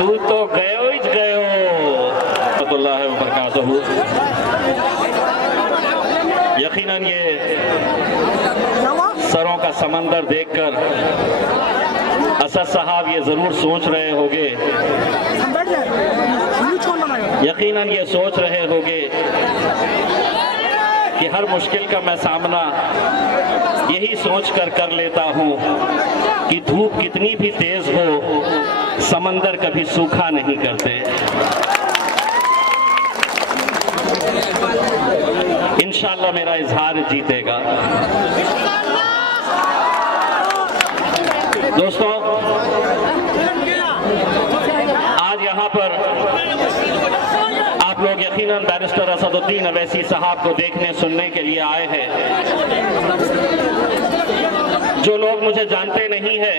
तू तो गयो ही गयो। रहमतुल्लाहि व बरकातहू। यकीनन ये सरों का समंदर देखकर असद साहब ये जरूर सोच रहे होंगे, यकीनन ये सोच रहे होंगे कि हर मुश्किल का मैं सामना यही सोच कर लेता हूँ कि धूप कितनी भी तेज हो समंदर कभी सूखा नहीं करते। इंशाअल्लाह मेरा इजहार जीतेगा। दोस्तों, आज यहाँ पर आप लोग यकीनन बैरिस्टर असदुद्दीन अवैसी साहब को देखने सुनने के लिए आए हैं। जो लोग मुझे जानते नहीं हैं,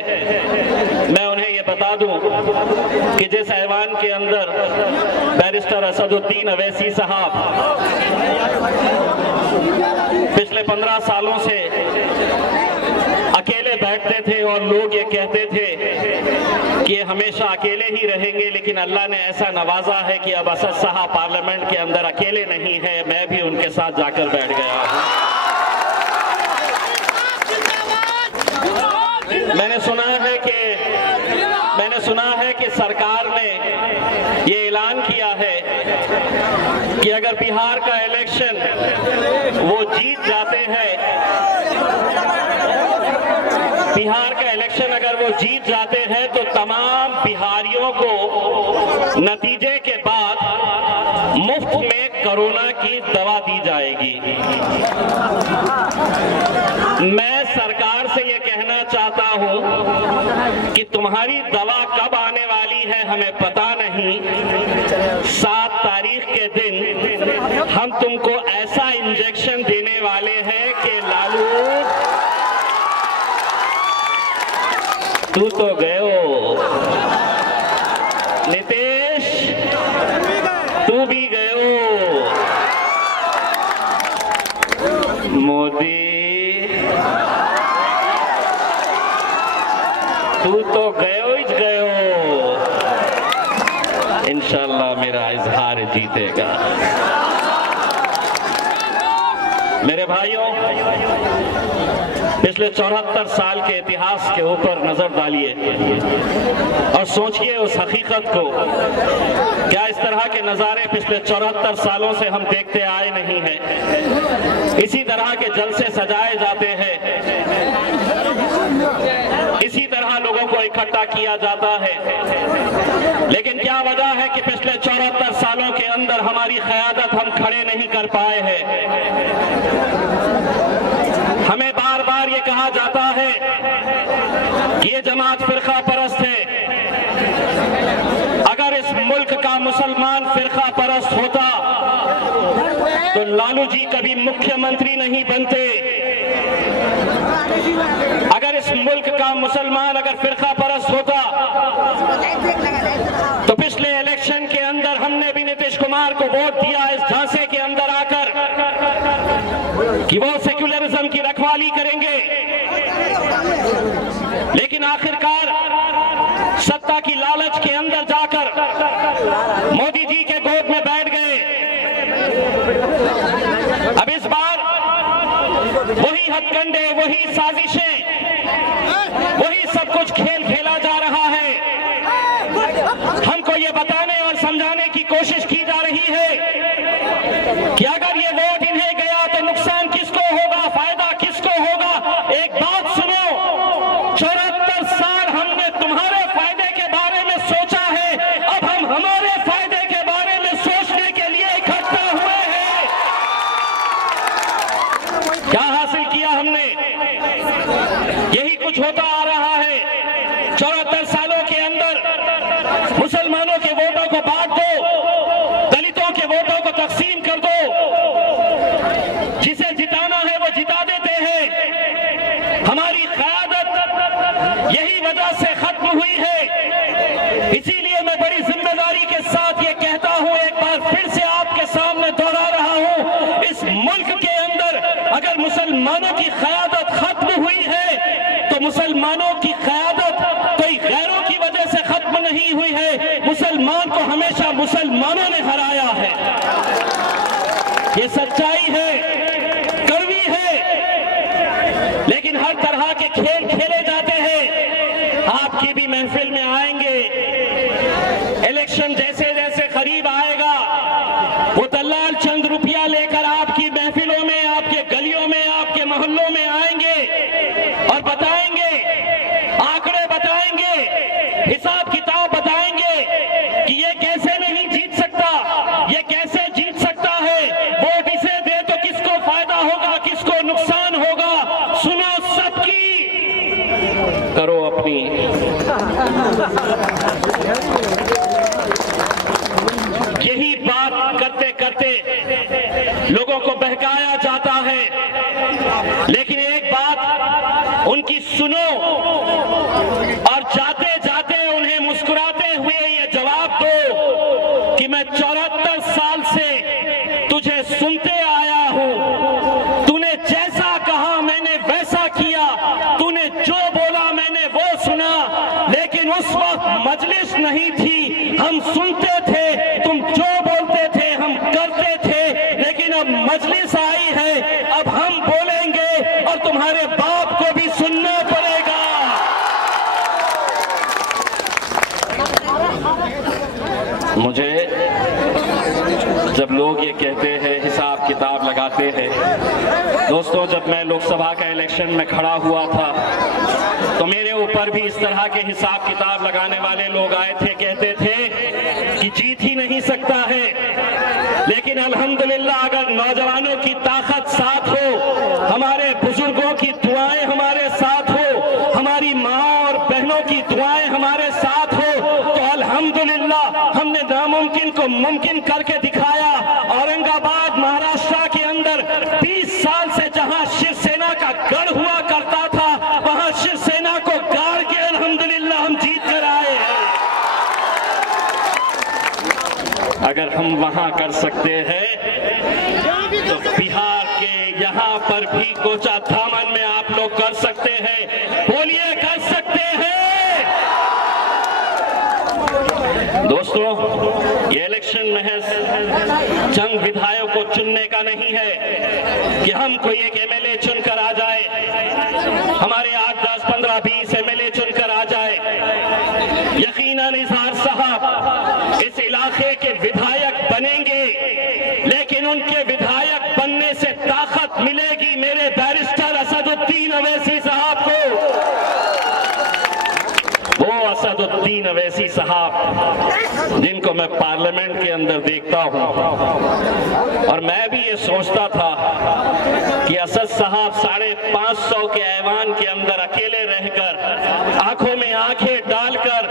मैं उन्हें ये बता दूं कि जिस ऐवान के अंदर बैरिस्टर असदुद्दीन अवैसी साहब पिछले 15 सालों से अकेले बैठते थे और लोग ये कहते थे कि ये हमेशा अकेले ही रहेंगे, लेकिन अल्लाह ने ऐसा नवाजा है कि अब असद साहब पार्लियामेंट के अंदर अकेले नहीं है। मैं भी उनके साथ जाकर बैठ गया हूँ। मैंने सुना है कि सरकार ने ये ऐलान किया है कि अगर बिहार का इलेक्शन वो जीत जाते हैं, बिहार का इलेक्शन अगर वो जीत जाते हैं तो तमाम बिहारियों को नतीजे के बाद मुफ्त में कोरोना की दवा दी जाएगी। मैं सरकार से ये कहना चाहता हूं कि तुम्हारी दवा कब आने वाली है हमें पता नहीं। 7 तारीख के दिन हम तुमको ऐसा इंजेक्शन देने वाले हैं कि लालू तू तो गयो, नीतीश तू भी गयो, मोदी तू तो गयो ही गयो। इंशाअल्लाह मेरा इजहार जीतेगा। मेरे भाइयों, पिछले 74 साल के इतिहास के ऊपर नजर डालिए और सोचिए उस हकीकत को। क्या इस तरह के नज़ारे पिछले 74 सालों से हम देखते आए नहीं हैं? इसी तरह के जलसे सजाए जाते हैं, इसी तरह लोगों को इकट्ठा किया जाता है। लेकिन क्या वजह है कि पिछले 74 सालों के अंदर हमारी क़यादत हम खड़े नहीं कर पाए हैं? हमें बार बार ये कहा जाता है कि ये जमात फिरका परस्त है। अगर इस मुल्क का मुसलमान फिरका परस्त होता तो लालू जी कभी मुख्यमंत्री नहीं बनते। अगर इस मुल्क का मुसलमान अगर फिरका परस्त होता तो पिछले इलेक्शन के अंदर हमने भी नीतीश कुमार को वोट दिया इस झांसे के अंदर आकर कि वो सेक्युलरिज्म की रखवाली करेंगे। लेकिन आखिरकार सत्ता की लालच के अंदर जाकर मोदी जी के गोद में बैठ गए। अब इस बार वही हथकंडे, वही साजिशें, वही सब कुछ खेल खेला जा रहा है। हमको ये बताने और समझाने की कोशिश की जा रही है कि अगर ये वोट इन्हें गया तो नुकसान किसको होगा, फायदा किसको होगा। एक बात सुनो, 74 साल हमने तुम्हारे फायदे के बारे में सोचा है, अब हम हमारे फायदे के बारे में सोचने के लिए इकट्ठा हुए हैं। क्या हासिल किया हमने? यही कुछ होता आ रहा है। 74 सालों के अंदर मुसलमानों के वोटों को बांट दो, दलितों के वोटों को तकसीम कर दो, जिसे जिताना है वो जिता देते हैं। हमारी क़यादत यही वजह से खत्म हुई है। इसीलिए मैं बड़ी जिम्मेदारी के साथ ये कहता हूं, एक बार फिर से आपके सामने दोहरा रहा हूं, इस मुल्क के अंदर अगर मुसलमानों की क़यादत खत्म हुई है तो मुसलमानों की क़यादत कोई गैरों की वजह से खत्म नहीं हुई है। मुसलमान को हमेशा मुसलमानों ने हराया है। ये सच्चाई है, कड़वी है, लेकिन हर तरह के खेल खेले जाते हैं। आपकी भी महफिल में आएंगे, इलेक्शन जैसे जैसे करीब आएगा, वो दलाल चंद रुपया लेकर आपकी महफिलों में, आपके गलियों में, आपके मोहल्लों में आएंगे और बताएंगे, आंकड़े बताएंगे, हिसाब किताब बताएंगे कि ये कैसे नहीं जीत सकता, ये कैसे जीत सकता है, वोट इसे दे तो किसको फायदा होगा, किसको नुकसान होगा। सुनो सबकी, करो अपनी। यही बात करते करते लोगों को बहकाया जाता है, लेकिन एक बात उनकी सुनो और जाते जाते उन्हें मुस्कुराते हुए ये जवाब दो कि मैं 74 साल से तुझे सुनते आया हूं, तूने जैसा कहा मैंने वैसा किया, तूने जो बोला मैंने वो सुना, लेकिन उस वक्त मजलिस नहीं थी, हम सुनते थे, तुम जो बोलते थे हम करते थे, लेकिन अब मजलिस आई है, अब हम बोलेंगे और तुम्हारे बाप को भी सुनना पड़ेगा। मुझे जब लोग ये कहते हैं, हिसाब किताब लगाते हैं, दोस्तों जब मैं लोकसभा का इलेक्शन में खड़ा हुआ था तो मेरे ऊपर भी इस तरह के हिसाब किताब लगाने वाले लोग आए थे, कहते थे कि जीत ही नहीं सकता है। लेकिन अल्हम्दुलिल्लाह अगर नौजवानों की ताकत साथ हो, हमारे बुजुर्गों की दुआएं हमारे साथ हो, हमारी माँ और बहनों की दुआएं हमारे साथ हो, तो अल्हम्दुलिल्लाह हमने नामुमकिन को मुमकिन करके दिखाया। औरंगाबाद महाराष्ट्र के अंदर 20 साल से जहां शिवसेना का गढ़ हुआ करता था, वहां शिवसेना को गाड़ के अल्हम्दुलिल्लाह हम जीत कर आए हैं। अगर हम वहां कर सकते हैं तो बिहार के यहाँ पर भी कोचा दामन में आप लोग कर सकते हैं। बोलिए, कर सकते हैं। दोस्तों, ये इलेक्शन महज चंद विधायकों को चुनने का नहीं है कि हम कोई एक एमएलए चुनकर आ जाए, हमारे 8, 10, 15, 20 एमएलए चुनकर आ जाए। यकीनन इजहार साहब इस इलाके के विधायक बनेंगे, लेकिन उनके विधायक बनने से ताकत मिलेगी मेरे बैरिस्टर असदुद्दीन अवैसी साहब को। वो असदुद्दीन अवैसी साहब जिनको मैं पार्लियामेंट के अंदर देखता हूं, और मैं भी ये सोचता था कि असद साहब 550 के ऐवान के अंदर अकेले रहकर, आंखों में आंखें डालकर,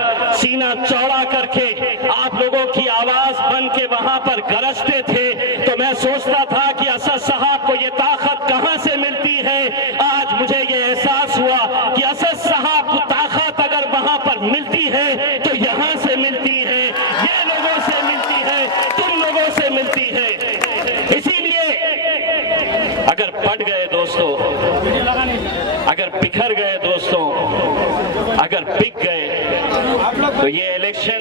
सीना चौड़ा करके आप लोगों की आवाज बन के वहां पर गरजते थे, तो मैं सोचता था कि असद साहब को ये ताकत कहां से मिलती है। आज मुझे ये एहसास हुआ कि असद साहब को ताकत अगर वहां पर मिलती है तो यहां से मिलती है, ये लोगों से मिलती है, तुम लोगों से मिलती है। इसीलिए अगर पट गए दोस्तों, अगर बिखर गए दोस्तों, अगर बिक गए, तो ये इलेक्शन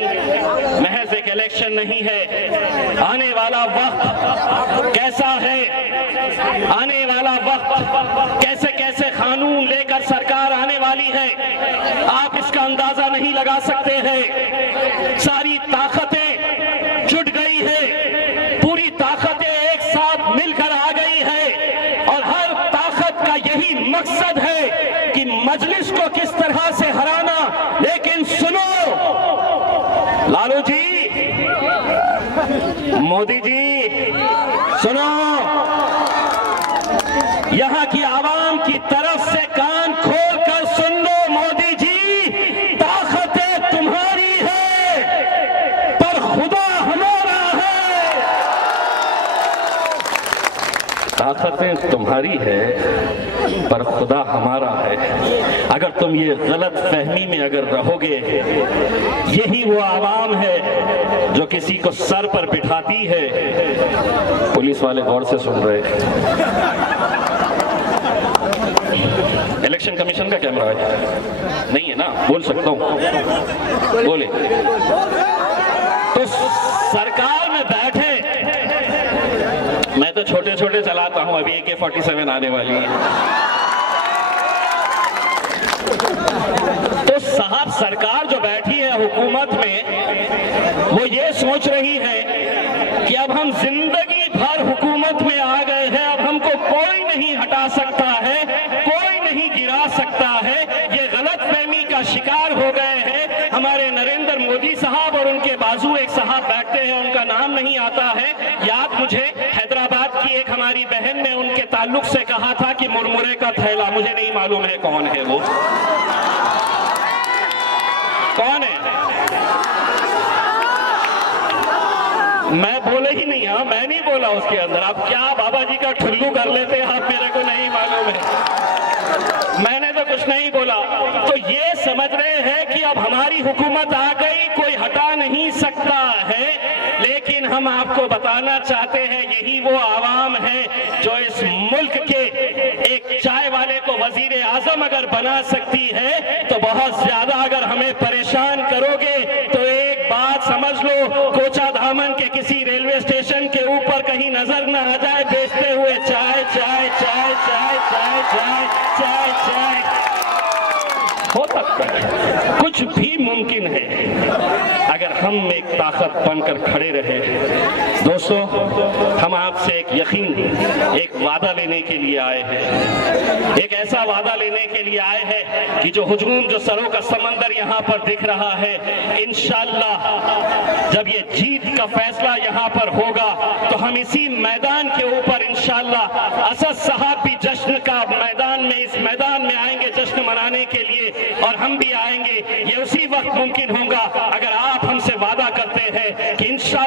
महज एक इलेक्शन नहीं है। आने वाला वक्त कैसा है, आने वाला वक्त कैसे कैसे कानून लेकर सरकार आने वाली है, आप इसका अंदाजा नहीं लगा सकते हैं। सारी ताकतें जुट गई है, पूरी ताकतें एक साथ मिलकर आ गई है, और हर ताकत का यही मकसद है कि मजलिस को किस तरह से हराना। लेकिन सुनो लालू जी, मोदी जी, सुनो, यहां की आवाम की तरफ से कान खोल कर सुन लो। मोदी जी, ताकतें तुम्हारी है पर खुदा हमारा है। ताकतें तुम्हारी है पर खुदा हमारा है। अगर तुम ये गलत फहमी में अगर रहोगे, यही वो आवाम है जो किसी को सर पर बिठाती है। पुलिस वाले गौर से सुन रहे हैं। इलेक्शन कमीशन का कैमरा है नहीं है ना, बोल सकता हूं, बोले। सरकार में बैठे, मैं तो छोटे छोटे चलाता हूं, अभी AK-47 आने वाली है। तो साहब सरकार जो बैठी है हुकूमत में, वो ये सोच रही है कि अब हम जिंदगी भर हुकूमत में आ गए हैं, अब हमको कोई नहीं हटा सकता है, कोई नहीं गिरा सकता है। ये गलतफहमी का शिकार हो गए हैं हमारे नरेंद्र मोदी साहब, और उनके बाजू एक साहब बैठते हैं, उनका नाम नहीं आता है याद मुझे। हैदराबाद की एक हमारी बहन ने उनके ताल्लुक से कहा था कि मुरमुरे का थैला, मुझे नहीं मालूम है कौन है वो, कौन है? मैं बोले ही नहीं, हाँ मैं नहीं बोला उसके अंदर। आप क्या बाबा जी का ठुल्लू कर लेते हैं आप, मेरे को नहीं मालूम है, मैंने तो कुछ नहीं बोला। तो ये समझ रहे हैं कि अब हमारी हुकूमत आ गई, कोई हटा नहीं सकता है। लेकिन हम आपको बताना चाहते हैं, यही वो आवाम है जो इस मुल्क के एक चाय वाले को वजीर आजम अगर बना सकती है, तो बहुत ज्यादा अगर हमें परेशान करोगे तो एक बात समझ लो, कोचा धामन के किसी रेलवे स्टेशन के ऊपर कहीं नजर न आ जाए बेचते हुए चाय चाय चाय चाय चाय चाय चाय चाय। हो सकता है, कुछ भी मुमकिन है अगर हम एक ताकत बनकर खड़े रहे। दोस्तों, हम आपसे एक यकीन, एक वादा लेने के लिए आए हैं, एक ऐसा वादा लेने के लिए आए हैं कि जो हुजूम, जो सरों का समंदर यहाँ पर दिख रहा है, इंशाअल्लाह जब ये जीत का फैसला यहाँ पर होगा तो हम इसी मैदान के ऊपर इंशाअल्लाह असद साहब भी जश्न का मैदान में, इस मैदान में आएंगे जश्न मनाने के लिए, और हम भी आएंगे। ये उसी वक्त मुमकिन होगा अगर आप हमसे वादा करते हैं कि इंशाअल्लाह